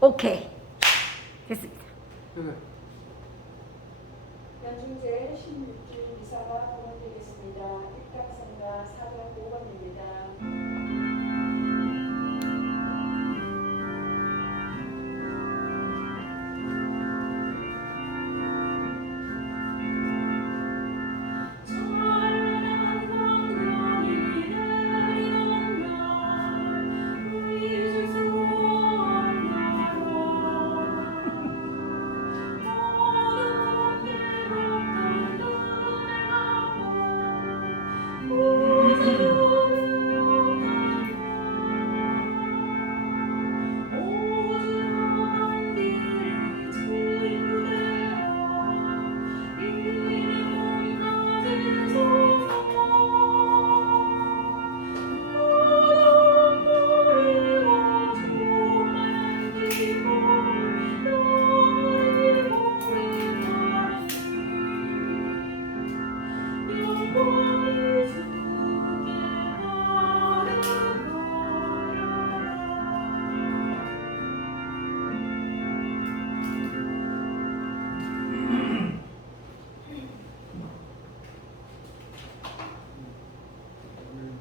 오케이. 됐습니다. 연중제 16주 미사가 공헌되겠습니다. 입각성가 405번입니다.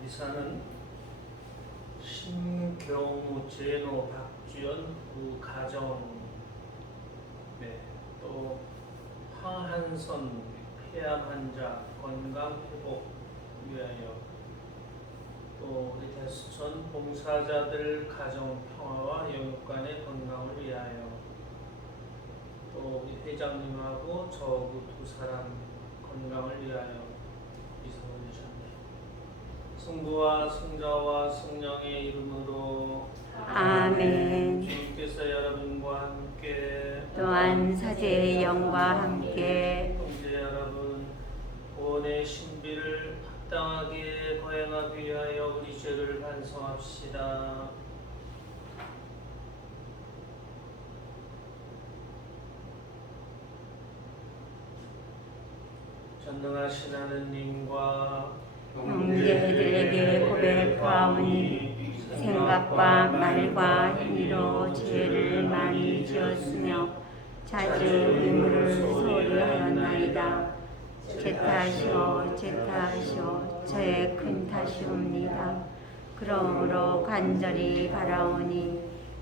미사는 신경무 제노 박주연 부가정 또 황한선 폐암 환자 건강 회복 위하여 또 우리 대수촌 봉사자들 가정 평화와 영육간의 건강을 위하여 또 우리 회장님하고 저하고 두 사람 건강을 위하여 미사 올리셨네요. 성부와 성자와 성령의 이름으로 아멘. 주님께서 여러분과 함께 또한 사제의 영과 함께 형제 여러분 구원의 신비를 합당하게 거행하기 위하여 우리 죄를 반성합시다. 전능하신 하느님과 형제들에게 고백하오니 생각과 말과 행위로 죄를 많이 지었으며 자주 의무를 소홀히 하였나이다. 제 탓이오 저의 큰 탓이옵니다. 그러므로 간절히 바라오니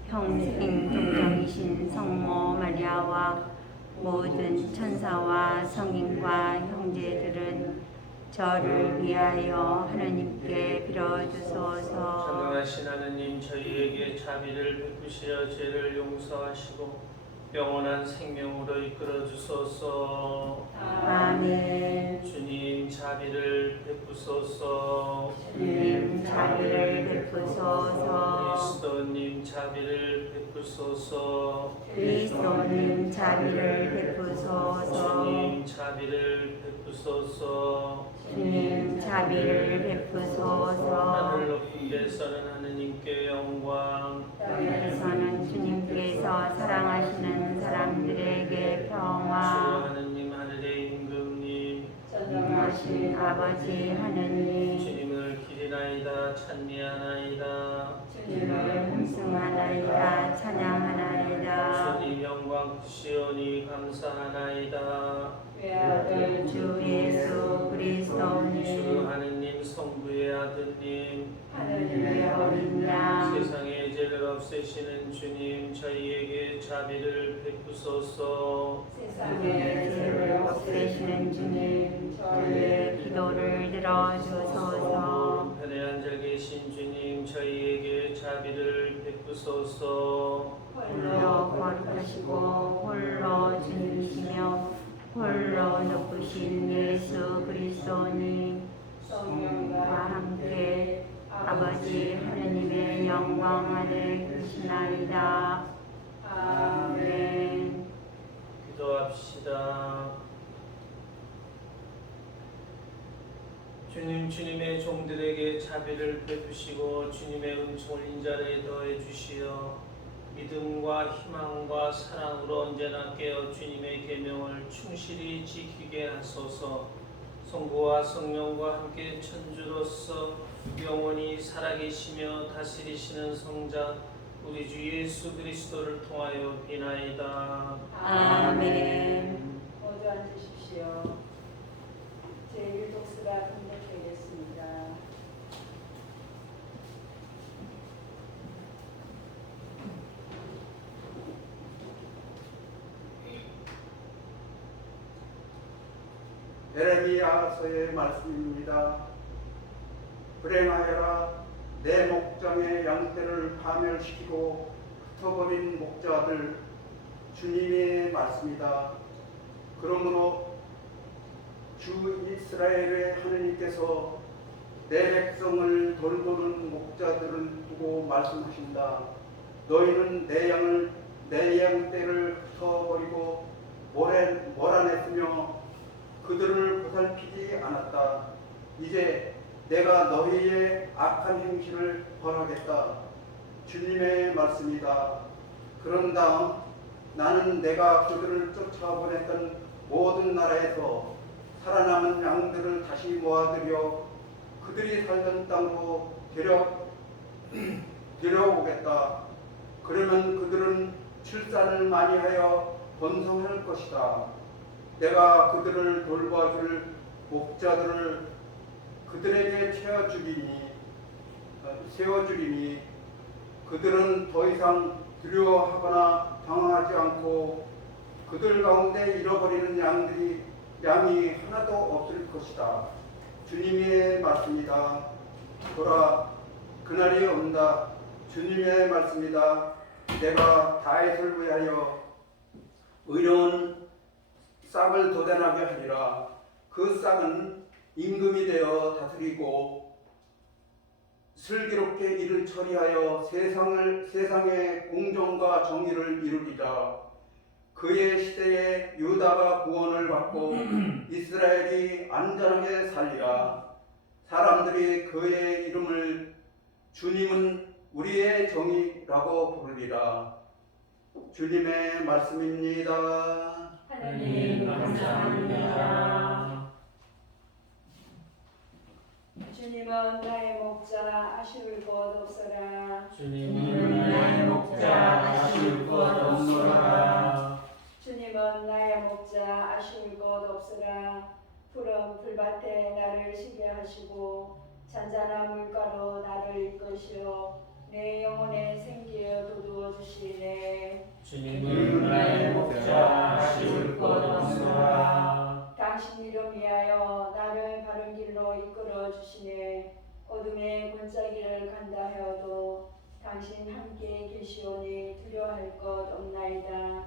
평생 동정이신 성모 마리아와 모든 천사와 성인과 형제들은 저를 위하여 하느님께 빌어주소서. 전능하신 하느님 저희에게 자비를 베푸시어 죄를 용서하시고 영원한 생명으로 이끌어 주소서. 아멘. 주님 자비를 베푸소서. 주님 자비를 베푸소서. 그리스도님 자비를 베푸소서. 그리스도님 자비를 베푸소서. 주님 자비를 베푸소서. 주님 자비를 베푸소서. 하늘 높은 데서는 하느님께 영광, 땅에서는 주님께서 사랑하시는 사람들에게 주 평화. 하느님 하늘의 임금님, 전능하신 아버지 하느님, 주님을 기리나이다 찬미하나이다. 주님을 hum승하나이다 찬양하나이다. 주님 영광 크시오니 감사하나이다. 외아들 주 예수 주 그리스도님, 하느님 성부의 아드님, 하느님의 어린 양, 세상의 죄를 없애시는 주님 저희에게 자비를 베푸소서. 세상의 죄를 없애시는 주님, 저희의 기도를 들어주소서. 편에 앉아 계신 주님 저희에게 자비를 베푸소서. 홀로 거룩하시고 홀로 주님이시며 홀로 높으신 예수 그리스도님, 성령과 함께 아버지 하느님의 영광 안에 계시나이다. 아멘. 기도합시다. 주님의 종들에게 자비를 베푸시고 주님의 은총을 인자에 더해 주시어 믿음과 희망과 사랑으로 언제나 깨어 주님의 계명을 충실히 지키게 하소서. 성부와 성령과 함께 천주로서 영원히 살아계시며 다스리시는 성자 우리 주 예수 그리스도를 통하여 비나이다. 아멘. 모두 앉으십시오. 제1독스가 공독되겠습니다. 에레미야서의 말씀입니다. 불행하여라, 내 목장의 양떼를 파멸시키고 흩어버린 목자들, 주님의 말씀이다. 그러므로 주 이스라엘의 하느님께서 내 백성을 돌보는 목자들을 두고 말씀하신다. 너희는 내 양떼를 흩어버리고 몰아냈으며 그들을 보살피지 않았다. 이제 내가 너희의 악한 행실을 벌하겠다. 주님의 말씀이다. 그런 다음 나는 내가 그들을 쫓아보냈던 모든 나라에서 살아남은 양들을 다시 모아들여 그들이 살던 땅으로 데려오겠다. 그러면 그들은 출산을 많이 하여 번성할 것이다. 내가 그들을 돌봐줄 목자들을 그들에게 세워주리니 그들은 더 이상 두려워하거나 당황하지 않고 그들 가운데 잃어버리는 양이 하나도 없을 것이다. 주님의 말씀이다. 보라, 그날이 온다. 주님의 말씀이다. 내가 다윗을 위하여 의로운 싹을 돋아나게 하리라. 그 싹은 임금이 되어 다스리고 슬기롭게 일을 처리하여 세상의 공정과 정의를 이루리라. 그의 시대에 유다가 구원을 받고 이스라엘이 안전하게 살리라. 사람들이 그의 이름을 주님은 우리의 정의라고 부르리라. 주님의 말씀입니다. 하나님 감사합니다. 주님은 나의 목자 아쉬울 것 없어라. 주님은 나의 목자 아쉬울 것 없소라. 주님은 나의 목자 아쉬울 것 없으라. 푸른 풀밭에 나를 쉬게 하시고 잔잔한 물가로 나를 이끄시어 내 영혼의 생기에 돋우어 주시네. 주님은 나의 목자 아쉬울 것 없소라. 당신 이름 위하여 나를 바른 길로 이끌어 주시네. 어둠의 골짜기를 간다 하여도 당신 함께 계시오니 두려워할 것 없나이다.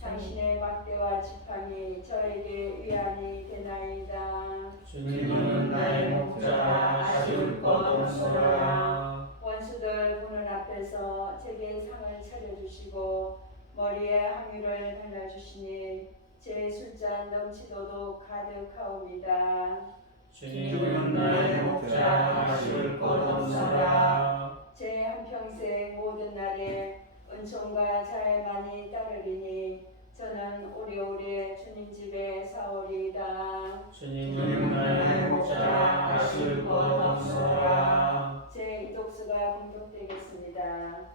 당신의 막대와 지팡이 저에게 위안이 되나이다. 주님은 나의 목자 아쉬울 것 없소라. 원수들 보는 앞에서 제게 상을 차려주시고 머리에 항유를 발라주시니 제 술잔 넘치도록 가득하옵니다. 주님은 나의 목자 아쉬울 것 없소라. 제 한평생 모든 날에 은총과 자애만이 따르리니 저는 오래오래 주님 집에 사오리이다. 주님은 나의 목자 아쉬울 것 없소라. 제 이독수가 공독되겠습니다.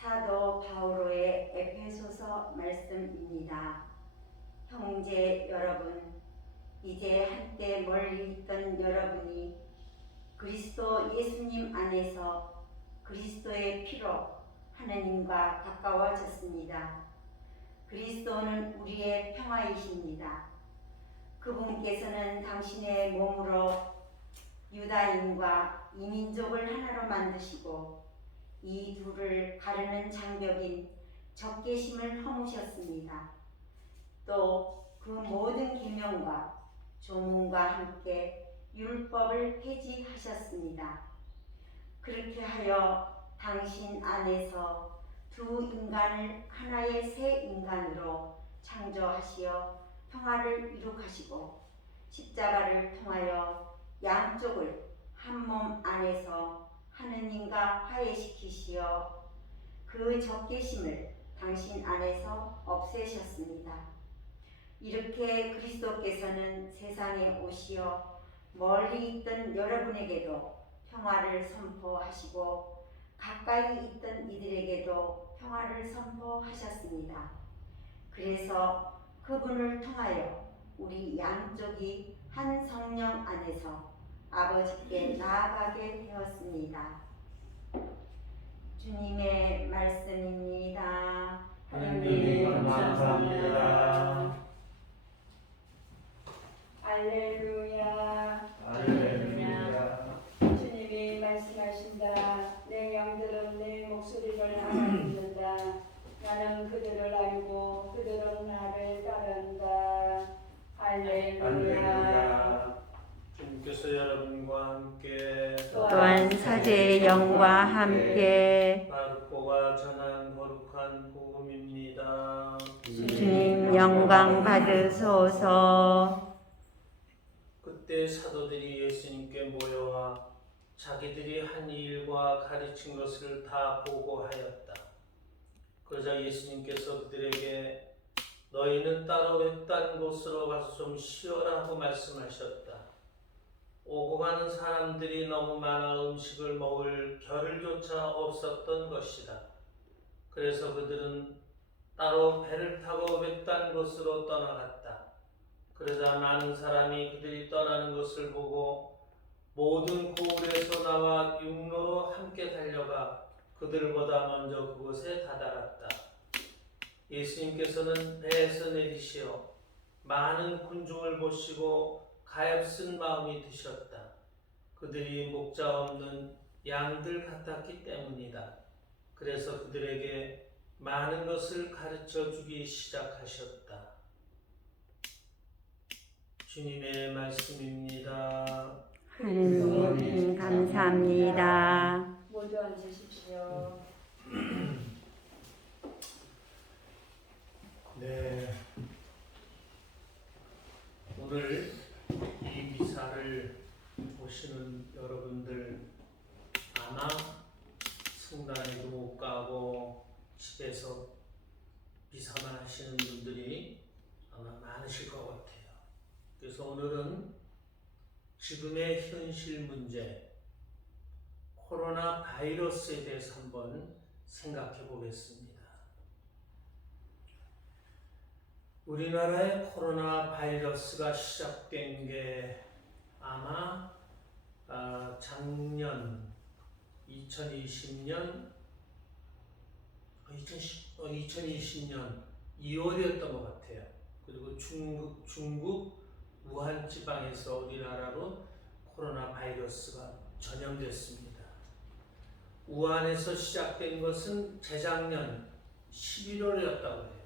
사도 바오로의 에페소서 말씀입니다. 형제 여러분, 이제 한때 멀리 있던 여러분이 그리스도 예수님 안에서 그리스도의 피로 하나님과 가까워졌습니다. 그리스도는 우리의 평화이십니다. 그분께서는 당신의 몸으로 유다인과 이민족을 하나로 만드시고 이 둘을 가르는 장벽인 적개심을 허무셨습니다. 또 그 모든 계명과 조문과 함께 율법을 폐지하셨습니다. 그렇게 하여 당신 안에서 두 인간을 하나의 새 인간으로 창조하시어 평화를 이룩하시고 십자가를 통하여 양쪽을 한 몸 안에서 하느님과 화해시키시어 그 적개심을 당신 안에서 없애셨습니다. 이렇게 그리스도께서는 세상에 오시어 멀리 있던 여러분에게도 평화를 선포하시고 가까이 있던 이들에게도 평화를 선포하셨습니다. 그래서 그분을 통하여 우리 양쪽이 한 성령 안에서 아버지께 나아가게 되었습니다. 주님의 말씀입니다. 하나님 감사합니다. 알렐루야. 할렐루야. 주님이 말씀하신다. 내 양들은 내 목소리를 알아듣는다. 나는 그들을 알고 그들은 나를 따른다. 할렐루야. 주님께서 여러분과 함께 또한 사제의 영과 함께 마르코가 전한 거룩한 복음입니다. 주님 영광 받으소서. 그때 사도들이 예수님께 모여와 자기들이 한 일과 가르친 것을 다 보고하였다. 그러자 예수님께서 그들에게 너희는 따로 외딴 곳으로 가서 좀 쉬어라 하고 말씀하셨다. 오고 가는 사람들이 너무 많아 음식을 먹을 겨를조차 없었던 것이다. 그래서 그들은 따로 배를 타고 외딴 곳으로 떠나갔다. 그러자 많은 사람이 그들이 떠나는 것을 보고 모든 고을에서 나와 육로로 함께 달려가 그들보다 먼저 그곳에 다다랐다. 예수님께서는 배에서 내리시어 많은 군중을 보시고 가엾은 마음이 드셨다. 그들이 목자 없는 양들 같았기 때문이다. 그래서 그들에게 많은 것을 가르쳐 주기 시작하셨다. 주님의 말씀입니다. 하느님 감사합니다. 모두 앉으십시오. 네. 오늘 이 미사를 보시는 여러분들 아마 성당에도 못 가고 집에서 미사만 하시는 분들이 아마 많으실 것 같아요. 그래서 오늘은 지금의 현실 문제, 코로나 바이러스에 대해서 한번 생각해 보겠습니다. 우리나라의 코로나 바이러스가 시작된 게 아마 작년 2020년 2월이었던 것 같아요. 그리고 중국 우한 지방에서 우리나라로 코로나 바이러스가 전염됐습니다. 우한에서 시작된 것은 재작년 11월이었다고 해요.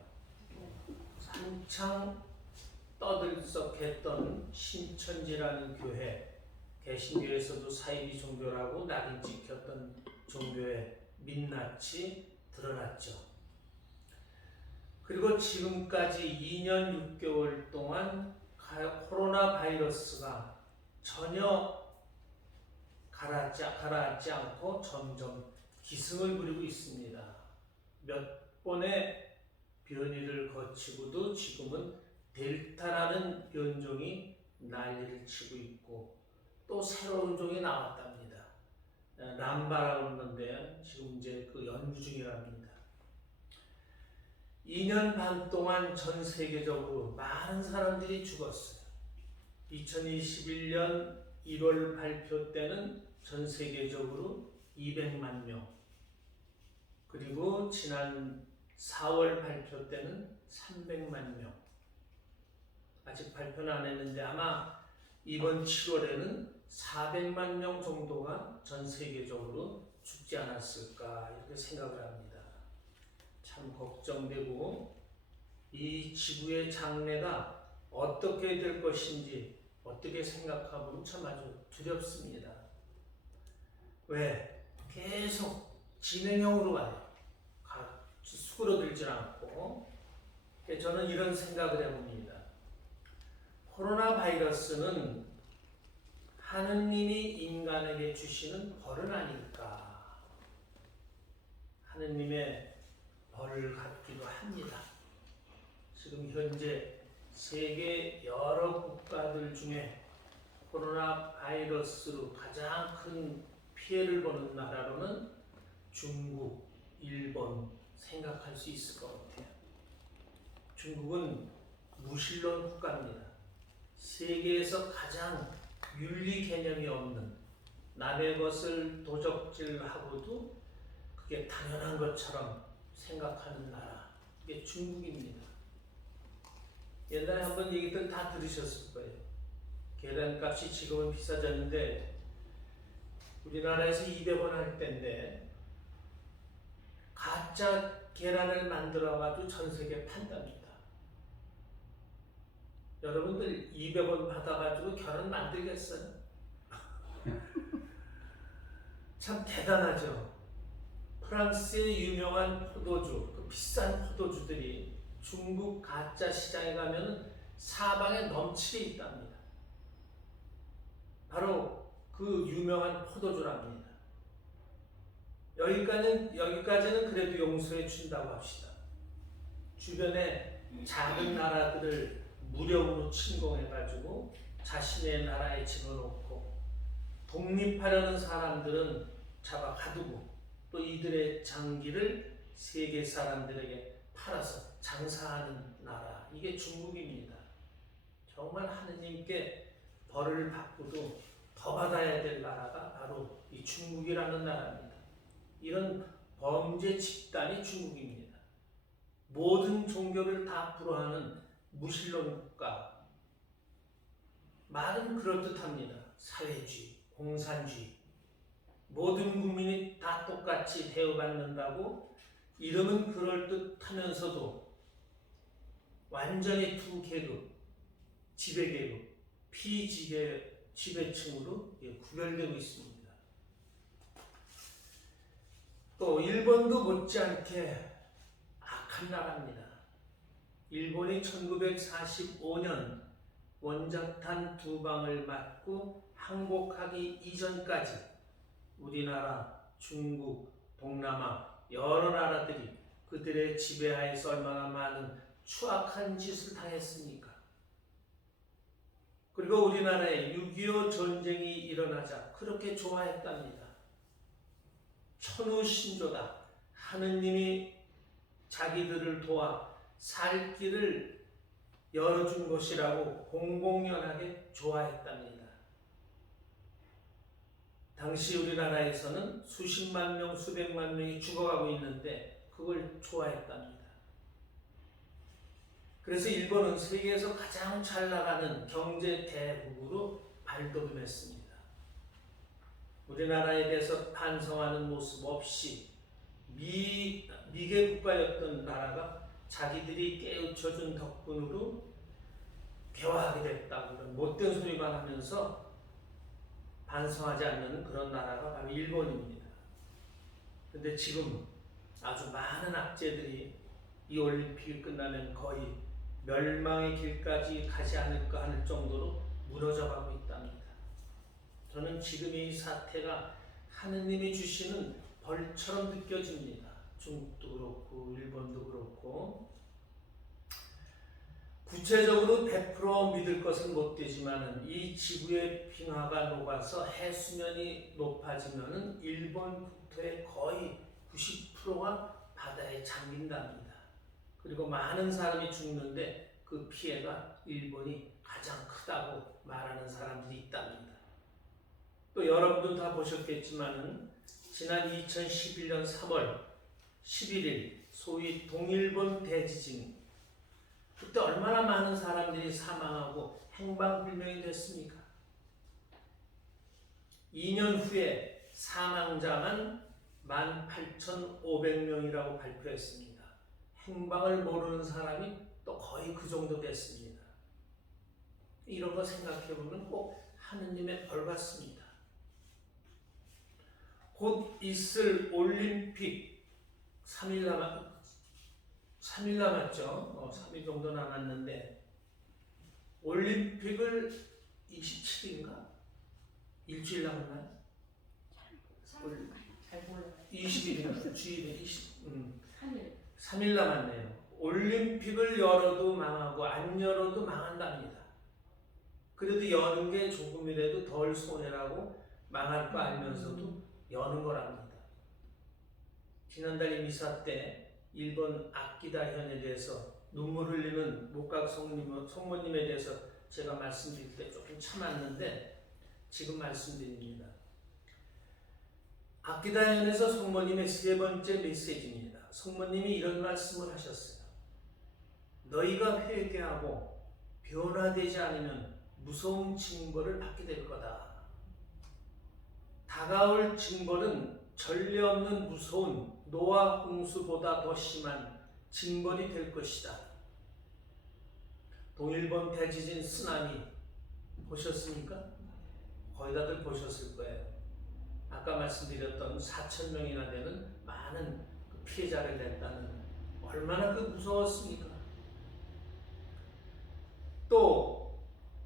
한창 떠들썩했던 신천지라는 교회, 개신교에서도 사이비 종교라고 낙인 찍혔던 종교의 민낯이 드러났죠. 그리고 지금까지 2년 6개월 동안 코로나 바이러스가 전혀 가라앉지 않고 점점 기승을 부리고 있습니다. 몇 번의 변이를 거치고도 지금은 델타라는 변종이 난리를 치고 있고 또 새로운 종이 나왔답니다. 람바라고 하는 건데 지금 이제 그 연구 중이랍니다. 2년 반 동안 전 세계적으로 많은 사람들이 죽었어요. 2021년 1월 발표 때는 전 세계적으로 200만 명, 그리고 지난 4월 발표 때는 300만 명. 아직 발표는 안 했는데 아마 이번 7월에는 400만 명 정도가 전 세계적으로 죽지 않았을까 이렇게 생각을 합니다. 참 걱정되고 이 지구의 장래가 어떻게 될 것인지 어떻게 생각하면 참 아주 두렵습니다. 왜? 계속 진행형으로 가요. 수그러들지 않고. 저는 이런 생각을 해봅니다. 코로나 바이러스는 하느님이 인간에게 주시는 벌은 아닐까 하느님의 벌을 갖기도 합니다. 지금 현재 세계 여러 국가들 중에 코로나 바이러스로 가장 큰 피해를 보는 나라로는 중국, 일본 생각할 수 있을 것 같아요. 중국은 무신론 국가입니다. 세계에서 가장 윤리 개념이 없는, 남의 것을 도적질하고도 그게 당연한 것처럼 생각하는 나라, 이게 중국입니다. 옛날에 한번 얘기들 다 들으셨을 거예요. 계란값이 지금은 비싸졌는데 우리나라에서 200원 할 때인데 가짜 계란을 만들어가지고 전 세계에 판답니다. 여러분들 200원 받아가지고 계란 만들겠어요? 참 대단하죠. 프랑스의 유명한 포도주, 그 비싼 포도주들이 중국 가짜 시장에 가면 사방에 넘치게 있답니다. 바로 그 유명한 포도주랍니다. 여기까지는 그래도 용서해 준다고 합시다. 주변에 작은 나라들을 무력으로 침공해가지고 자신의 나라에 집어넣고 독립하려는 사람들은 잡아 가두고 또 이들의 장기를 세계 사람들에게 팔아서 장사하는 나라, 이게 중국입니다. 정말 하느님께 벌을 받고도 더 받아야 될 나라가 바로 이 중국이라는 나라입니다. 이런 범죄 집단이 중국입니다. 모든 종교를 다 불허하는 무신론 국가. 말은 그럴듯합니다. 사회주의, 공산주의, 모든 국민이 다 똑같이 대우받는다고 이름은 그럴듯하면서도 완전히 두 계급, 지배계급, 피지배층으로 구별되고 있습니다. 또 일본도 못지않게 악한 나라입니다. 일본이 1945년 원자탄 2방을 맞고 항복하기 이전까지 우리나라, 중국, 동남아 여러 나라들이 그들의 지배하에서 얼마나 많은 추악한 짓을 당했습니까? 그리고 우리나라에 6.25 전쟁이 일어나자 그렇게 좋아했답니다. 천우신조다. 하느님이 자기들을 도와 살 길을 열어준 것이라고 공공연하게 좋아했답니다. 당시 우리나라에서는 수십만 명, 수백만 명이 죽어가고 있는데 그걸 좋아했답니다. 그래서 일본은 세계에서 가장 잘 나가는 경제 대국으로 발돋움했습니다. 우리나라에 대해서 반성하는 모습 없이 미개 국가였던 나라가 자기들이 깨우쳐준 덕분으로 개화하게 됐다고 그런 못된 소리만 하면서 반성하지 않는 그런 나라가 바로 일본입니다. 그런데 지금 아주 많은 악재들이 이 올림픽이 끝나면 거의 멸망의 길까지 가지 않을까 하는 정도로 무너져가고 있답니다. 저는 지금 이 사태가 하느님이 주시는 벌처럼 느껴집니다. 중국도 그렇고 일본도 그렇고. 구체적으로 100% 믿을 것은 못 되지만 이 지구의 빙하가 녹아서 해수면이 높아지면 일본 국토의 거의 90%가 바다에 잠긴답니다. 그리고 많은 사람이 죽는데 그 피해가 일본이 가장 크다고 말하는 사람들이 있답니다. 또 여러분도 다 보셨겠지만 지난 2011년 3월 11일 소위 동일본 대지진, 그때 얼마나 많은 사람들이 사망하고 행방불명이 됐습니까? 2년 후에 사망자만 18,500명이라고 발표했습니다. 행방을 모르는 사람이 또 거의 그 정도 됐습니다. 이런 거 생각해보면 꼭 하느님의 벌 같습니다. 곧 있을 올림픽 3일 남았죠. 3일 정도 남았는데 올림픽을 27일인가? 일주일 남았나요? 잘 몰라요. 20일이나 주일에 3일. 3일 남았네요. 올림픽을 열어도 망하고 안 열어도 망한답니다. 그래도 여는 게 조금이라도 덜 손해라고 망할 거 알면서도 여는 거랍니다. 지난달 미사 때 일본 아키다 현에 대해서 눈물 흘리는 목각 성모님에 대해서 제가 말씀드릴 때 조금 참았는데 지금 말씀드립니다. 아키다 현에서 성모님의 세 번째 메시지입니다. 성모님이 이런 말씀을 하셨어요. 너희가 회개하고 변화되지 않으면 무서운 징벌을 받게 될 거다. 다가올 징벌은 전례 없는 무서운 노아 홍수보다 더 심한 징벌이 될 것이다. 동일본 대지진 쓰나미 보셨습니까? 거의 다들 보셨을 거예요. 아까 말씀드렸던 4,000명이나 되는 많은 피해자를 냈다는 얼마나 그 무서웠습니까? 또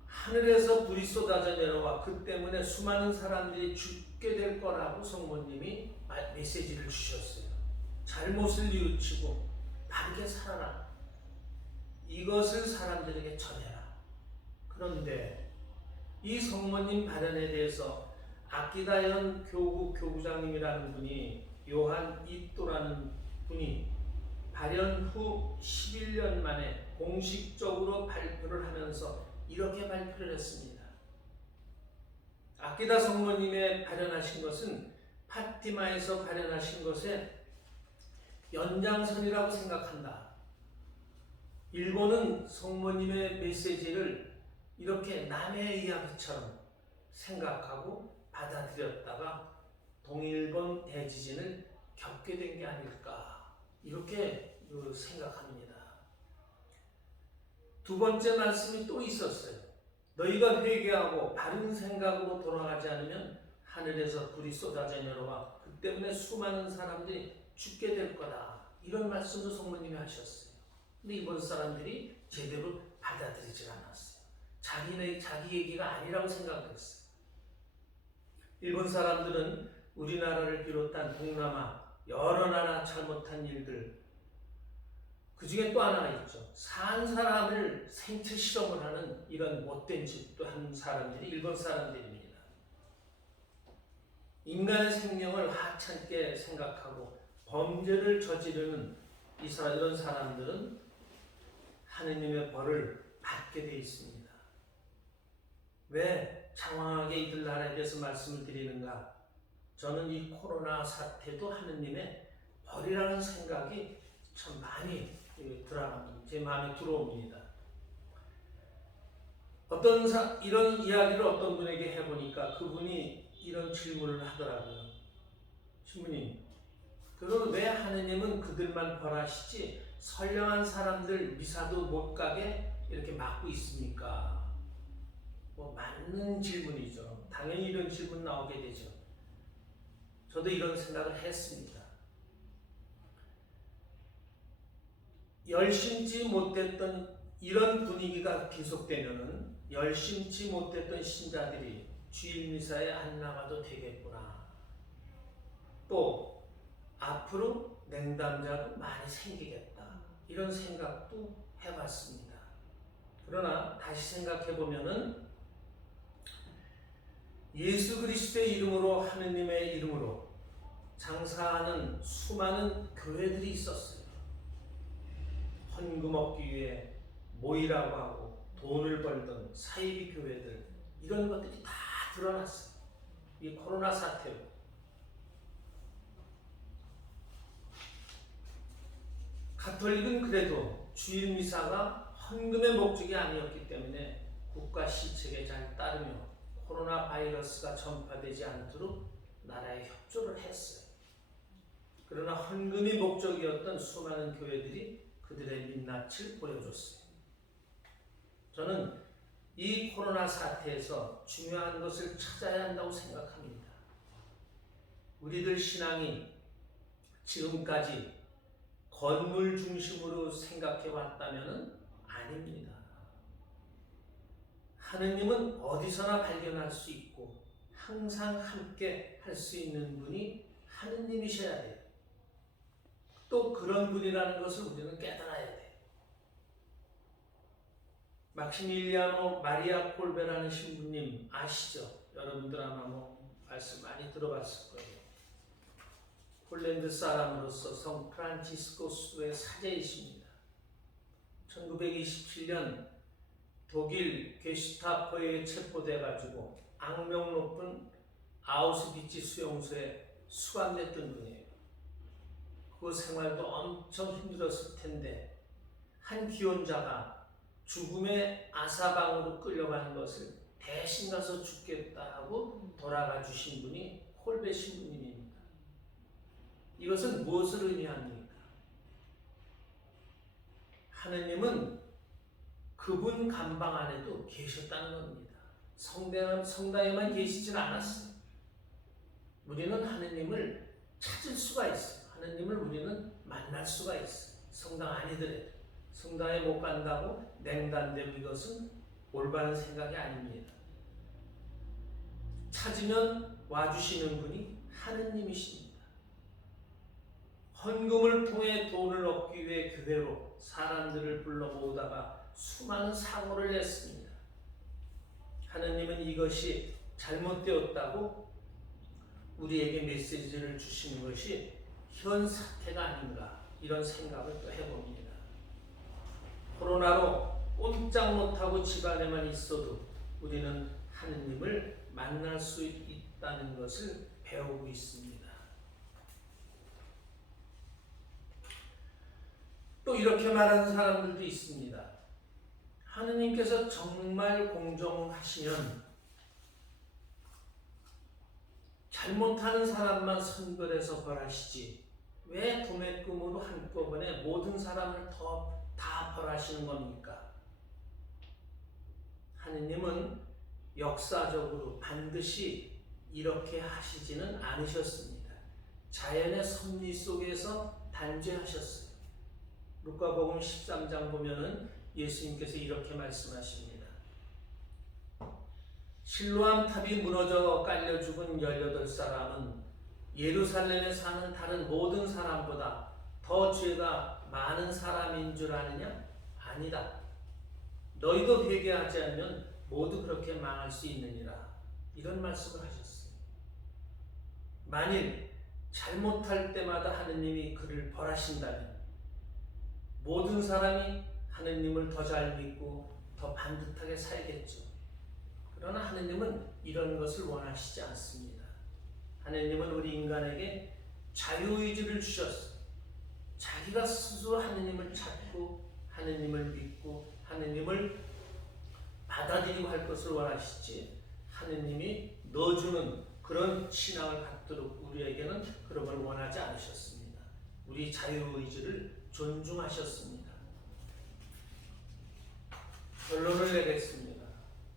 하늘에서 불이 쏟아져 내려와 그 때문에 수많은 사람들이 죽게 될 거라고 성모님이 메시지를 주셨어요. 잘못을 뉘우치고 바르게 살아라. 이것을 사람들에게 전해라. 그런데 이 성모님 발언에 대해서 아키다현 교구장님이라는 분이 요한 이또라는 분이 발현 후 11년 만에 공식적으로 발표를 하면서 이렇게 발표를 했습니다. 아키다 성모님의 발현하신 것은 파티마에서 발현하신 것의 연장선이라고 생각한다. 일본은 성모님의 메시지를 이렇게 남의 이야기처럼 생각하고 받아들였다가 동일본 대지진을 겪게 된 게 아닐까 이렇게 생각합니다. 두 번째 말씀이 또 있었어요. 너희가 회개하고 바른 생각으로 돌아가지 않으면 하늘에서 불이 쏟아져 내려와 그 때문에 수많은 사람들이 죽게 될 거다. 이런 말씀도 성모님이 하셨어요. 근데 일본 사람들이 제대로 받아들이질 않았어요. 자기 얘기가 아니라고 생각했어요. 일본 사람들은 우리나라를 비롯한 동남아 여러 나라 잘못한 일들 그 중에 또 하나가 있죠. 산 사람을 생체 실험을 하는 이런 못된 짓도 한 사람들이 일본 사람들입니다. 인간의 생명을 하찮게 생각하고 범죄를 저지르는 이런 사람들은 하느님의 벌을 받게 되어 있습니다. 왜 장황하게 이들 나라에 대해서 말씀을 드리는가? 저는 이 코로나 사태도 하느님의 벌이라는 생각이 참 많이 제 마음에 들어옵니다. 이런 이야기를 어떤 분에게 해보니까 그분이 이런 질문을 하더라고요. 신부님, 그럼 왜 하느님은 그들만 벌하시지 선량한 사람들 미사도 못 가게 이렇게 막고 있습니까? 맞는 질문이죠. 당연히 이런 질문 나오게 되죠. 저도 이런 생각을 했습니다. 열심지 못했던 이런 분위기가 계속되면은 열심지 못했던 신자들이 주일 미사에 안 나가도 되겠구나. 또 앞으로 냉담자도 많이 생기겠다. 이런 생각도 해봤습니다. 그러나 다시 생각해 보면은 예수 그리스도의 이름으로 하느님의 이름으로 장사하는 수많은 교회들이 있었어요. 헌금 얻기 위해 모이라고 하고 돈을 벌던 사이비 교회들 이런 것들이 다 드러났어요. 이 코로나 사태로. 가톨릭은 그래도 주일 미사가 헌금의 목적이 아니었기 때문에 국가 시책에 잘 따르며 코로나 바이러스가 전파되지 않도록 나라에 협조를 했어요. 그러나 헌금이 목적이었던 수많은 교회들이 그들의 민낯을 보여줬어요. 저는 이 코로나 사태에서 중요한 것을 찾아야 한다고 생각합니다. 우리들 신앙이 지금까지 건물 중심으로 생각해 왔다면 아닙니다. 하느님은 어디서나 발견할 수 있고 항상 함께 할 수 있는 분이 하느님이셔야 돼요. 또 그런 분이라는 것을 우리는 깨달아야 돼요. 막시밀리아노 마리아 콜베라는 신부님 아시죠? 여러분들 아마 말씀 많이 들어봤을 거예요. 폴란드 사람으로서 성 프란치스코스의 사제이십니다. 1927년 독일 게슈타포에 체포돼가지고 악명 높은 아우슈비츠 수용소에 수감됐던 분이에요. 그 생활도 엄청 힘들었을 텐데 한 기혼자가 죽음의 아사방으로 끌려가는 것을 대신 가서 죽겠다 하고 돌아가 주신 분이 콜베 신부님입니다. 이것은 무엇을 의미합니까? 하느님은 그분 감방 안에도 계셨다는 겁니다. 성당에만 계시진 않았어요. 우리는 하느님을 찾을 수가 있어요. 하느님을 우리는 만날 수가 있어요. 성당 아니더라도. 성당에 못 간다고 냉단되고 이것은 올바른 생각이 아닙니다. 찾으면 와주시는 분이 하느님이십니다. 헌금을 통해 돈을 얻기 위해 교회로 사람들을 불러 모으다가 수많은 사고를 냈습니다. 하느님은 이것이 잘못되었다고 우리에게 메시지를 주시는 것이 현 사태가 아닌가 이런 생각을 또 해봅니다. 코로나로 꼼짝 못하고 집안에만 있어도 우리는 하느님을 만날 수 있다는 것을 배우고 있습니다. 또 이렇게 말하는 사람들도 있습니다. 하느님께서 정말 공정하시면 잘못하는 사람만 선별해서 벌하시지 왜 도매금으로 한꺼번에 모든 사람을 다 벌하시는 겁니까? 하느님은 역사적으로 반드시 이렇게 하시지는 않으셨습니다. 자연의 섭리 속에서 단죄하셨어요. 루카복음 13장 보면은 예수님께서 이렇게 말씀하십니다. 실로암 탑이 무너져 깔려 죽은 18사람은 예루살렘에 사는 다른 모든 사람보다 더 죄가 많은 사람인 줄 아느냐? 아니다. 너희도 회개하지 않으면 모두 그렇게 망할 수 있느니라. 이런 말씀을 하셨어요. 만일 잘못할 때마다 하느님이 그를 벌하신다면 모든 사람이 하느님을 더 잘 믿고 더 반듯하게 살겠죠. 그러나 하느님은 이런 것을 원하시지 않습니다. 하느님은 우리 인간에게 자유의지를 주셨어요. 자기가 스스로 하느님을 찾고 하느님을 믿고 하느님을 받아들이고 할 것을 원하시지 하느님이 넣어주는 그런 신앙을 갖도록 우리에게는 그런 걸 원하지 않으셨습니다. 우리 자유의지를 존중하셨습니다. 결론을 내겠습니다.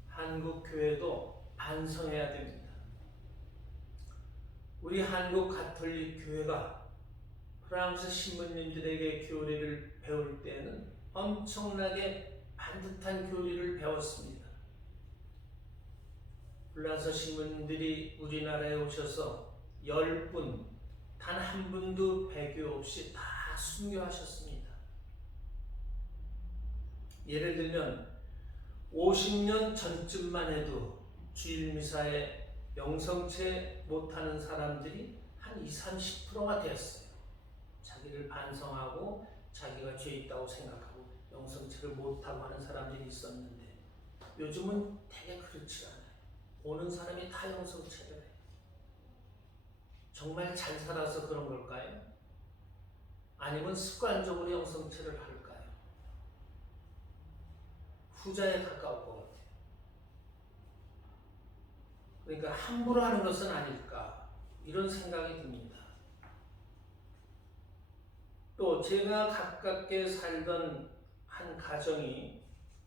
한국 교회도 반성해야 됩니다. 우리 한국 가톨릭 교회가 프랑스 신부님들에게 교리를 배울 때는 엄청나게 반듯한 교리를 배웠습니다. 불란서 신부님들이 우리나라에 오셔서 10분, 단 한 분도 배교 없이 다 순교하셨습니다. 예를 들면 50년 전쯤만 해도 주일미사에 영성체 못하는 사람들이 한 20-30%가 되었어요. 자기를 반성하고 자기가 죄 있다고 생각하고 영성체를 못하고 하는 사람들이 있었는데 요즘은 되게 그렇지 않아요. 오는 사람이 다 영성체를 해요. 정말 잘 살아서 그런 걸까요? 아니면 습관적으로 영성체를 할까요? 후자에 가까울 것 같아요. 그러니까 함부로 하는 것은 아닐까 이런 생각이 듭니다. 또 제가 가깝게 살던 한 가정이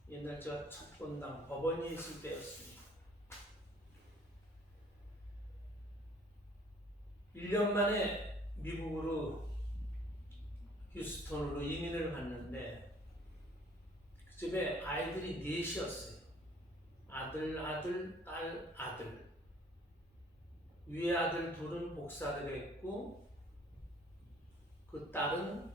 옛날 제가 첫 본당 법원에 있을 때였습니다. 1년 만에 미국으로 휴스턴으로 이민을 갔는데 그 집에 아이들이 넷이었어요. 아들, 딸, 아들. 위에 아들 둘은 복사를 했고 그 딸은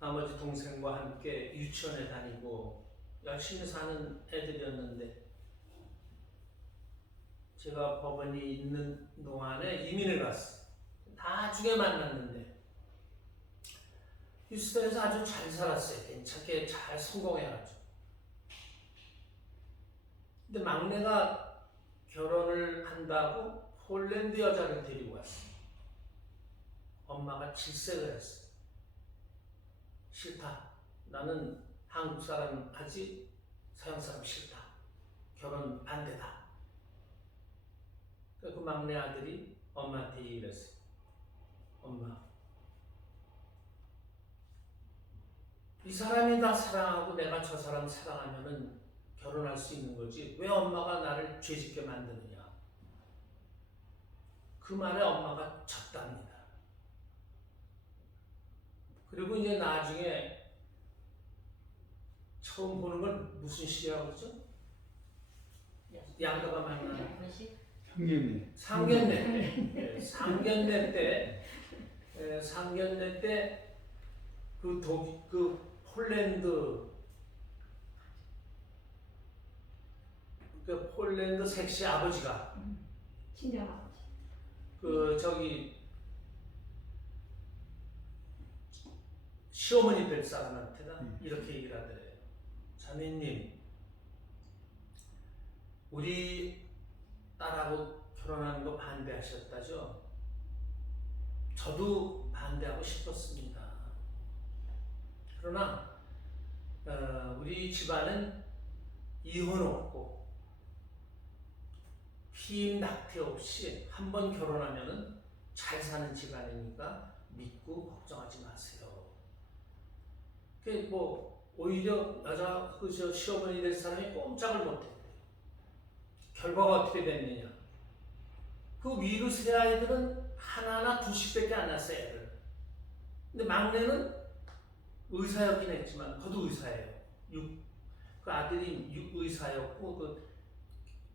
나머지 동생과 함께 유치원에 다니고 열심히 사는 애들이었는데 제가 법원이 있는 동안에 이민을 갔어요. 나중에 만났는데 휴스턴에서 아주 잘 살았어요. 괜찮게 잘 성공해가지고. 근데 막내가 결혼을 한다고 폴란드 여자를 데리고 왔어요. 엄마가 질색을 했어요. 싫다. 나는 한국 사람 하지 서양 사람 싫다. 결혼 반대다. 그 막내 아들이 엄마한테 얘기를 했어요. 엄마, 이 사람이 나 사랑하고 내가 저 사람 사랑하면은 결혼할 수 있는 거지. 왜 엄마가 나를 죄짓게 만드느냐. 그 말에 엄마가 졌답니다. 그리고 이제 나중에 처음 보는 건 무슨 시라고 그러죠? 양가가 만나는 상견례. 상견례 때 그 폴란드 색시 아버지가 친정 아버지. 그 저기 시어머니 될 사람한테나 이렇게 얘기를 하더래요. 자매님, 우리 딸하고 결혼하는 거 반대하셨다죠? 저도 반대하고 싶었습니다. 그러나 우리 집안은 이혼 없고 피임 낙태 없이 한 번 결혼하면은 잘 사는 집안이니까 믿고 걱정하지 마세요. 그 뭐 오히려 여자 저 시어머니 될 사람이 꼼짝을 못했대요. 결과가 어떻게 됐느냐? 그 위로 세 아이들은 하나하나 둘씩밖에 안 낳았어요, 애들. 근데 막내는 의사였긴 했지만 그도 의사예요. 그 아들이 의사였고 그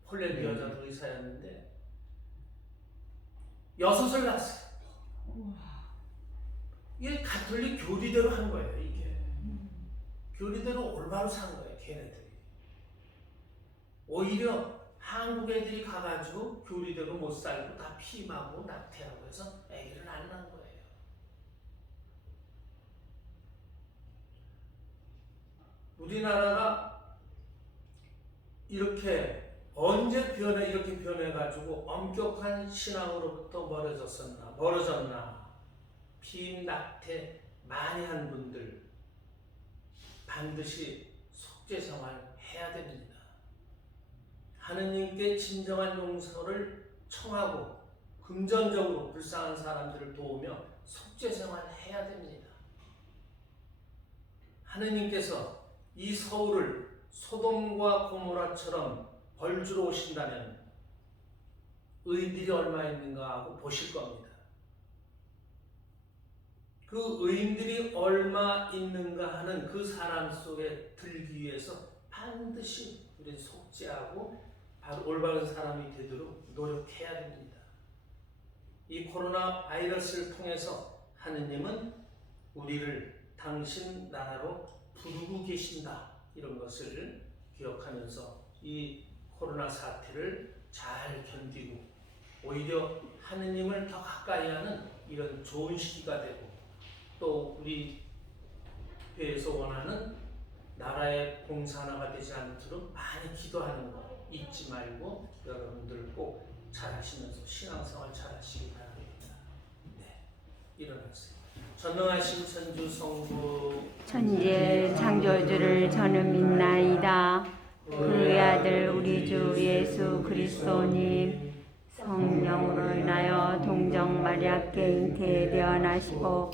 폴란드 여자도 의사였는데 6을 낳았어요. 이게 가톨릭 교리대로 한 거예요. 이게 교리대로 올바로 산 거예요. 걔네들이. 오히려 한국 애들이 가가지고 교리대로 못 살고 다 피임하고 낙태하고 해서 애기를 안 낳은 거예요. 우리나라가 이렇게 언제 이렇게 변해가지고 엄격한 신앙으로부터 멀어졌나? 피임 낙태 많이 한 분들 반드시 속죄 생활 해야 됩니다. 하느님께 진정한 용서를 청하고 금전적으로 불쌍한 사람들을 도우며 속죄 생활 해야 됩니다. 하느님께서 이 서울을 소돔과 고모라처럼 벌주러 오신다면 의인들이 얼마 있는가 하고 보실 겁니다. 그 의인들이 얼마 있는가 하는 그 사람 속에 들기 위해서 반드시 우리는 속죄하고 바로 올바른 사람이 되도록 노력해야 됩니다. 이 코로나 바이러스를 통해서 하느님은 우리를 당신 나라로 부르고 계신다. 이런 것을 기억하면서 이 코로나 사태를 잘 견디고 오히려 하느님을 더 가까이 하는 이런 좋은 시기가 되고 또 우리 교회에서 원하는 나라의 공산화가 되지 않도록 많이 기도하는 거 잊지 말고 여러분들 꼭 잘하시면서 신앙생활 잘하시기 바랍니다. 네, 일어나세요. 전능하신 천주 성부 천지의 창조주를 저는 믿나이다. 그의 아들 우리 주 예수 그리스도님 성령으로 인하여 동정 마리아께 잉태되어 나시고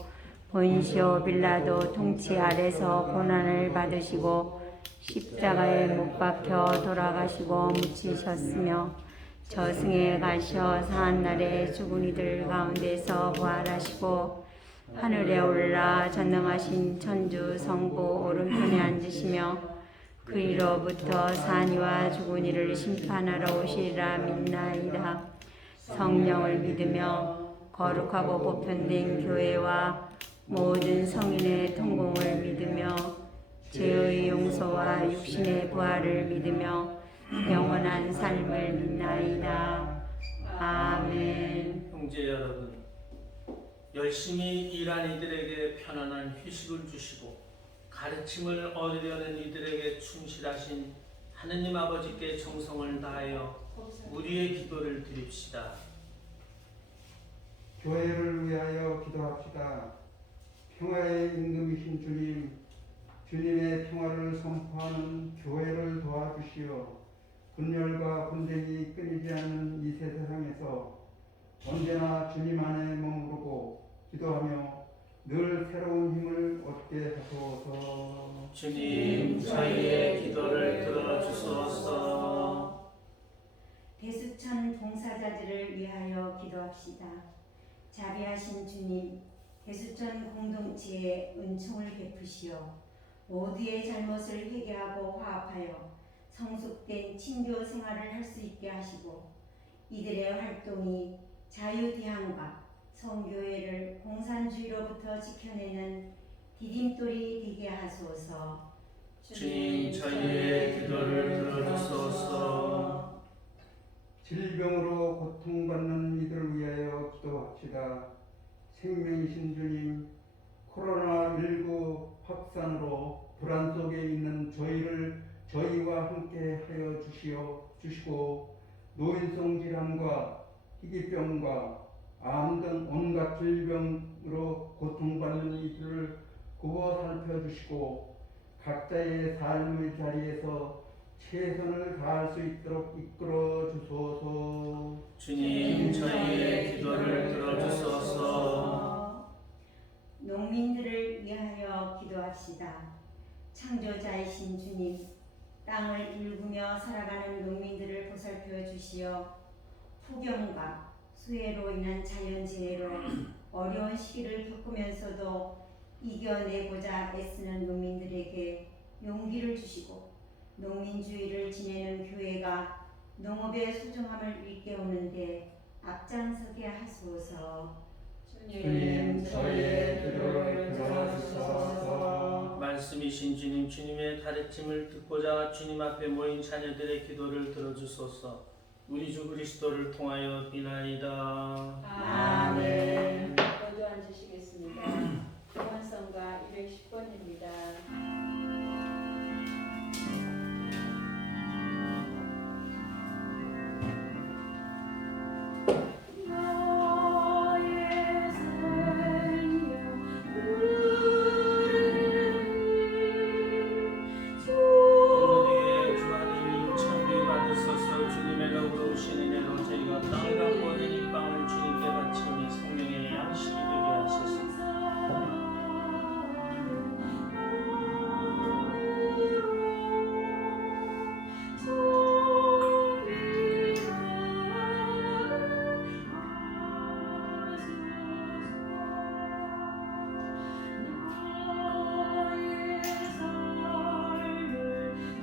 본시오 빌라도 통치 아래서 고난을 받으시고 십자가에 못 박혀 돌아가시고 묻히셨으며 저승에 가셔 사한날에 죽은 이들 가운데서 부활하시고 하늘에 올라 전능하신 천주 성부 오른편에 앉으시며 그 이로부터 산이와 죽은 이를 심판하러 오시리라 믿나이다. 성령을 믿으며 거룩하고 보편된 교회와 모든 성인의 통공을 믿으며 죄의 용서와 육신의 부활을 믿으며 영원한 삶을 믿나이다. 아멘. 형제 여러분, 열심히 일한 이들에게 편안한 휴식을 주시고 가르침을 얻으려는 이들에게 충실하신 하느님 아버지께 정성을 다하여 우리의 기도를 드립시다. 교회를 위하여 기도합시다. 평화의 임금이신 주님, 주님의 평화를 선포하는 교회를 도와주시어 분열과 분쟁이 끊이지 않는 이 세상에서 언제나 주님 안에 머무르고 기도하며 늘 새로운 힘을 얻게 하소서. 주님, 저희의 기도를 들어주소서. 대수천 봉사자들을 위하여 기도합시다. 자비하신 주님, 대수천 공동체에 은총을 베푸시어 모두의 잘못을 회개하고 화합하여 성숙된 친교 생활을 할 수 있게 하시고 이들의 활동이 자유대항과 성교회를 공산주의로부터 지켜내는 디딤돌이 되게 하소서. 주님, 저희의 기도를 들어주소서. 질병으로 고통받는 이들을 위하여 기도합시다. 생명이신 주님, 코로나19 확산으로 불안 속에 있는 저희와 함께 하여 주시고 노인성 질환과 희귀병과 암 등 온갖 질병으로 고통받는 이들을 굽어 살펴주시고 각자의 삶의 자리에서 최선을 다할 수 있도록 이끌어 주소서. 주님, 저희의 기도를 들어주소서. 농민들을 위하여 기도합시다. 창조자이신 주님, 땅을 일구며 살아가는 농민들을 보살펴 주시어 폭염과 수해로 인한 자연재해로 어려운 시기를 겪으면서도 이겨내고자 애쓰는 농민들에게 용기를 주시고 농민주의를 지내는 교회가 농업의 소중함을 일깨우는데 앞장서게 하소서. 주님, 저희의 기도를 들어주소서. 말씀이신 주님, 주님의 가르침을 듣고자 주님 앞에 모인 자녀들의 기도를 들어주소서. 우리 주 그리스도를 통하여 비나이다. 아멘. 모두 앉으시겠습니다. 동원성가 210번입니다. 오늘의 주 하나님 참비 받으소서. 주님의 lov으로 오시는 애로 저희가 땅을 갖고 얻은 이 빵을 주님께 바치오니 성령의 양식이 되게 하소서.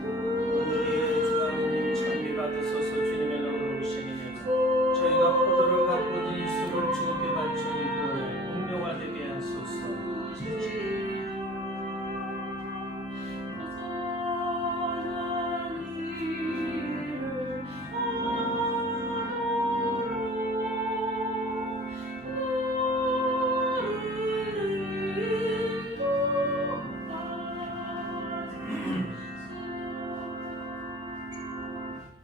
오늘의 주 하나님 참비 받으소서. 주님의 lov으로 오시는 애로 저희가 포도를 갖고 얻은 이 술을 주님께 바치오니 그의 운명화 되게 하소서.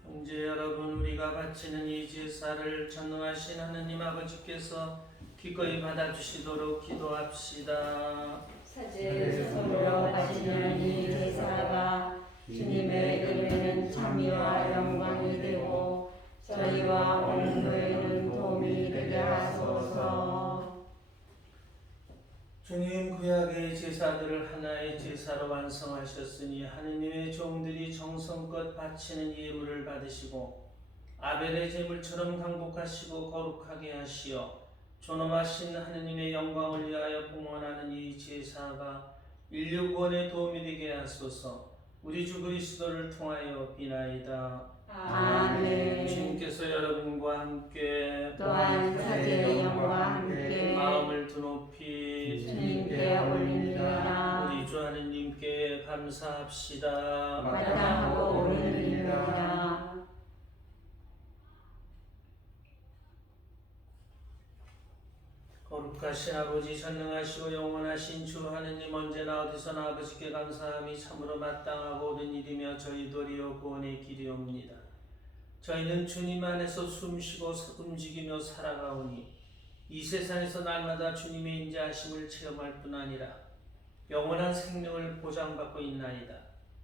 형제 여러분, 우리가 바치는 이 제사를 전능하신 하느님 아버지께서 기꺼이 받아주시도록 기도합시다. 사제소로 바치는 이 제사가 주님의 이름에는 찬미와 영광이 되고 저희와 온 교회는 도움이 되게 하소서. 주님, 구약의 제사들을 하나의 제사로 완성하셨으니 하느님의 종들이 정성껏 바치는 예물을 받으시고 아벨의 제물처럼 강복하시고 거룩하게 하시어 존엄하신 하느님의 영광을 위하여 봉헌하는 이 제사가 인류 구원에 도움이 되게 하소서. 우리 주 그리스도를 통하여 비나이다. 아멘. 주님께서 여러분과 함께 또한 사제의 영과 함께 마음을 드높이 주님께 올리리라. 우리 주 하느님께 감사합시다. 마땅하고 옳으리라. 거룩하신 아버지, 전능하시고 영원하신 주 하느님, 언제나 어디서나 아버지께 감사함이 참으로 마땅하고 옳은 일이며 저희 도리어 구원의 길이옵니다. 저희는 주님 안에서 숨쉬고 움직이며 살아가오니 이 세상에서 날마다 주님의 인자하심을 체험할 뿐 아니라 영원한 생명을 보장받고 있나이다.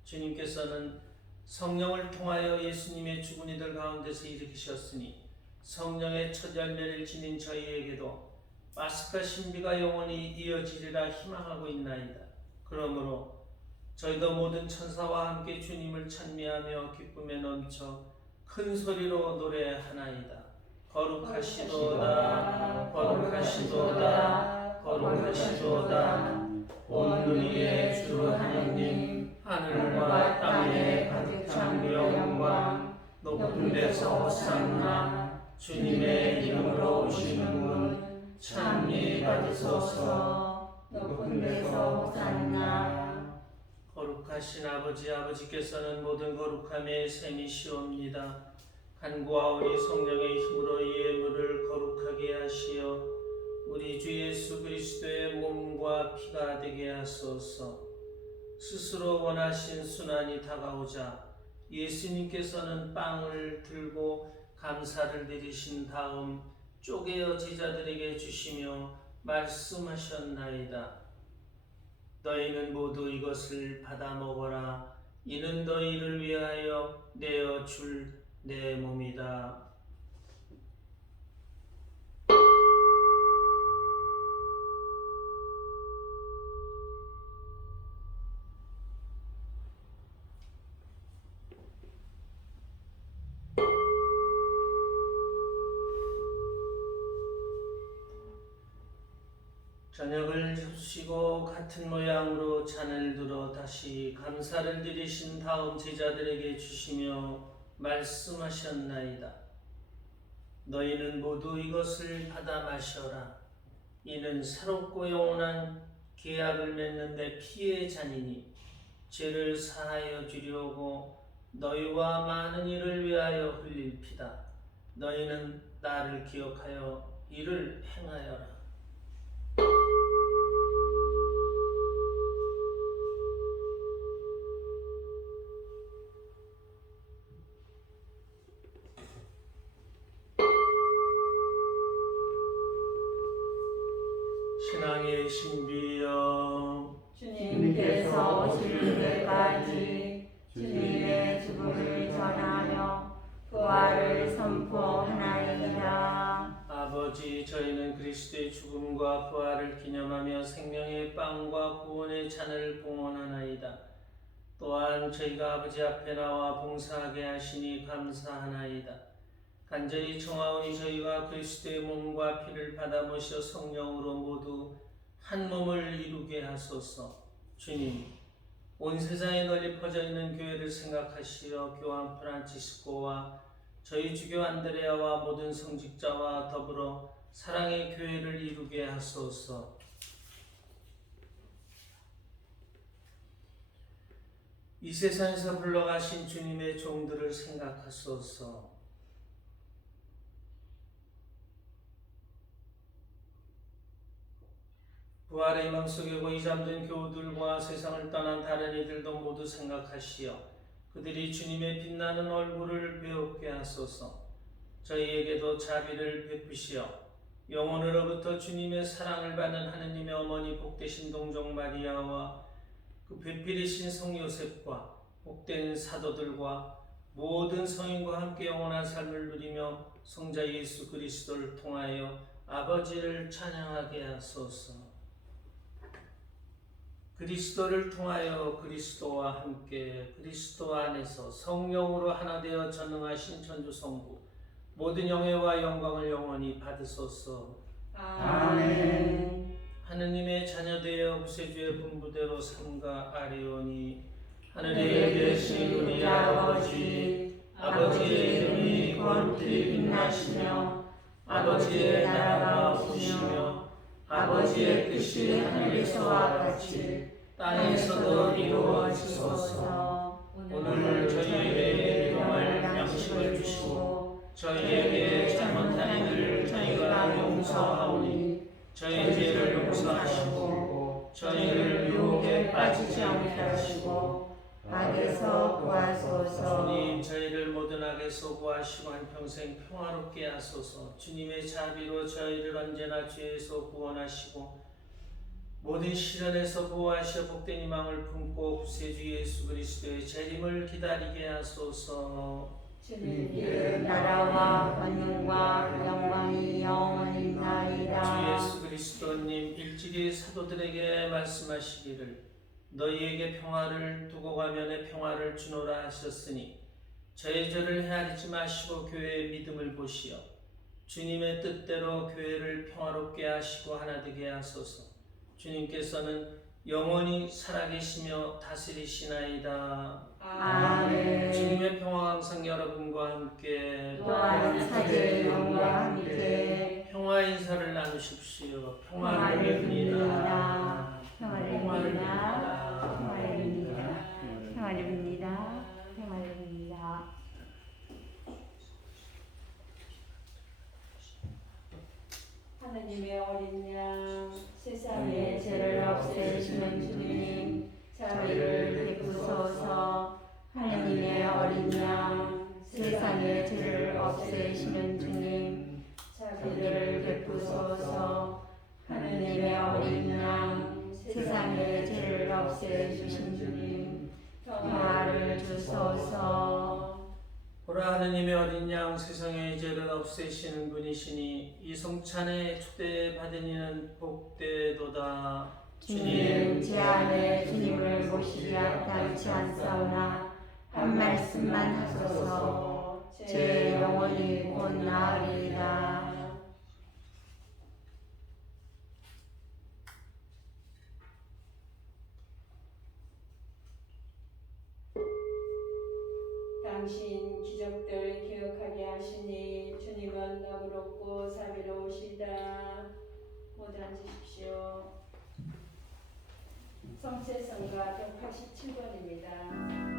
주님께서는 성령을 통하여 예수님의 죽은 이들 가운데서 일으키셨으니 성령의 첫 열매를 지닌 저희에게도 파스카 신비가 영원히 이어지리라 희망하고 있나이다. 그러므로 저희도 모든 천사와 함께 주님을 찬미하며 기쁨에 넘쳐 큰 소리로 노래하나이다. 거룩하시도다, 거룩하시도다, 거룩하시도다. 온 위의 주 하느님, 하늘과 땅에 가득 찬 영광, 높은 데서 호산나. 주님의 이름으로 오시는 분 찬미 받으소서. 높은 데서 호산나. 거룩하신 아버지, 아버지께서는 모든 거룩함의 셈이시옵니다. 간구하오니 성령의 힘으로 이 예물을 거룩하게 하시어 우리 주 예수 그리스도의 몸과 피가 되게 하소서. 스스로 원하신 순환이 다가오자 예수님께서는 빵을 들고 감사를 드리신 다음 쪼개어 제자들에게 주시며 말씀하셨나이다. 너희는 모두 이것을 받아 먹어라. 이는 너희를 위하여 내어 줄 내 몸이다. 저녁을 접시고 같은 모양으로 잔을 들어 다시 감사를 드리신 다음 제자들에게 주시며 말씀하셨나이다. 너희는 모두 이것을 받아 마셔라. 이는 새롭고 영원한 계약을 맺는 내 피의 잔이니 죄를 사하여 주려고 너희와 많은 이를 위하여 흘릴 피다. 너희는 나를 기억하여 이를 행하여라. 신앙의 신비여, 주님께서 오실 때까지 주님의 죽음을 전하며 부활을 선포하나이다. 아버지, 저희는 그리스도의 죽음과 부활을 기념하며 생명의 빵과 구원의 잔을 봉헌하나이다. 또한 저희가 아버지 앞에 나와 봉사하게 하시니 감사하나이다. 간절히 청하오니 저희가 그리스도의 몸과 피를 받아 모셔 성령으로 모두 한 몸을 이루게 하소서. 주님, 온 세상에 널리 퍼져 있는 교회를 생각하시어 교황 프란치스코와 저희 주교 안드레아와 모든 성직자와 더불어 사랑의 교회를 이루게 하소서. 이 세상에서 불러가신 주님의 종들을 생각하소서. 부활의 희망 속에 고이 잠든 교우들과 세상을 떠난 다른 이들도 모두 생각하시어 그들이 주님의 빛나는 얼굴을 배우게 하소서. 저희에게도 자비를 베푸시어 영혼으로부터 주님의 사랑을 받는 하느님의 어머니 복되신 동정 마리아와 그 배필이신 성 요셉과 복된 사도들과 모든 성인과 함께 영원한 삶을 누리며 성자 예수 그리스도를 통하여 아버지를 찬양하게 하소서. 그리스도를 통하여 그리스도와 함께 그리스도 안에서 성령으로 하나 되어 전능하신 천주성부 모든 영예와 영광을 영원히 받으소서. 아멘. 하느님의 자녀되어 구세주의 분부대로 삼가 아뢰오니 하늘에 계신 우리 아버지 아버지의 이름이 거룩히 빛나시며 아버지의 나라가 오시며 아버지의 뜻이 하늘에서와 같이 땅에서도 이루어지소서. 오늘 저희에게 일용할 양식을 주시고 저희에게 잘못한 일을 저희가 용서하오니 저희 죄를 용서하시고 저희를 유혹에 빠지지 않게 하시고 악에서 구하소서. 주님, 저희를 모든 악에서 구하시고 한평생 평화롭게 하소서. 주님의 자비로 저희를 언제나 죄에서 구원하시고 모든 시련에서 보호하시어 복된 희망을 품고 구세주 예수 그리스도의 재림을 기다리게 하소서. 주님께 나라와 권능과 영광이 영원히 주 나이다. 예수 그리스도님, 일찍이 사도들에게 말씀하시기를 너희에게 평화를 두고 가며 내 평화를 주노라 하셨으니 저의 죄를 헤아리지 마시고 교회의 믿음을 보시어 주님의 뜻대로 교회를 평화롭게 하시고 하나 되게 하소서. 주님께서는 영원히 살아계시며 다스리시나이다. 아멘. 주님의 평화 항상 여러분과 함께 또한 사제의 영과 함께 평화 인사를 나누십시오. 평화를 평화를 빕니다. 빕니다. 평화를 빕니다. 평화를 빕니다. 평화를 빕니다. 평화를 빕니다. 하느님의 어린 양, 세상의 죄를 없애시는 주님, 자비를 베푸소서. 하느님의 어린 양, 세상의 죄를 없애시는 주님, 자비를 베푸소서. 하느님의 어린 양, 세상의 죄를 없애주신 주님, 평화를 주소서. 보라, 하느님의 어린 양, 세상의 죄를 없애시는 분이시니 이 성찬에 초대받은 이는 복되도다. 주님, 제 안에 주님을 모시기 당치 않사오나 한 말씀만 하소서. 제 영혼이 곧 나으리이다. 당신 기적들 기억하게 하시니 주님은 너그럽고 자비로우시다. 모두 앉으십시오. 성세성가 187번입니다.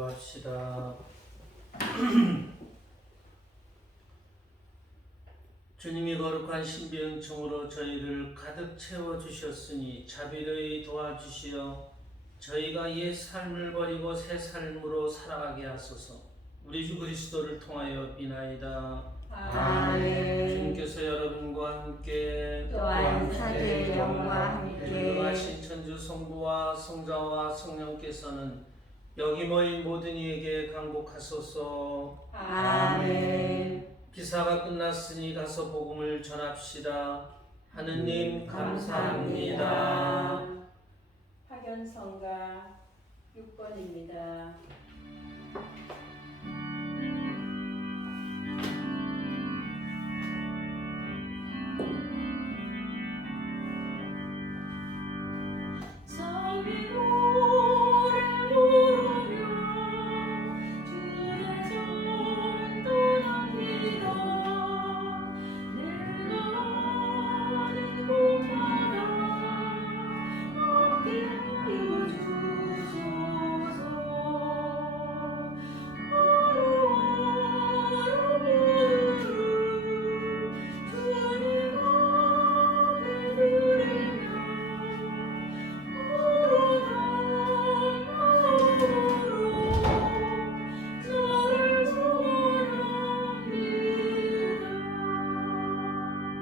기도합시다. 주님이 거룩한 신비 은총으로 저희를 가득 채워 주셨으니 자비를 도와주시어 저희가 옛 삶을 버리고 새 삶으로 살아가게 하소서. 우리 주 그리스도를 통하여 비나이다. 아멘. 주님께서 여러분과 함께 또한 사제의 영과 함께 전능하신 천주 성부와 성자와 성령께서는 여기 모인 모든 이에게 강복하소서. 아멘. 기사가 끝났으니 가서 복음을 전합시다. 하느님 감사합니다. 학연성가 6번입니다.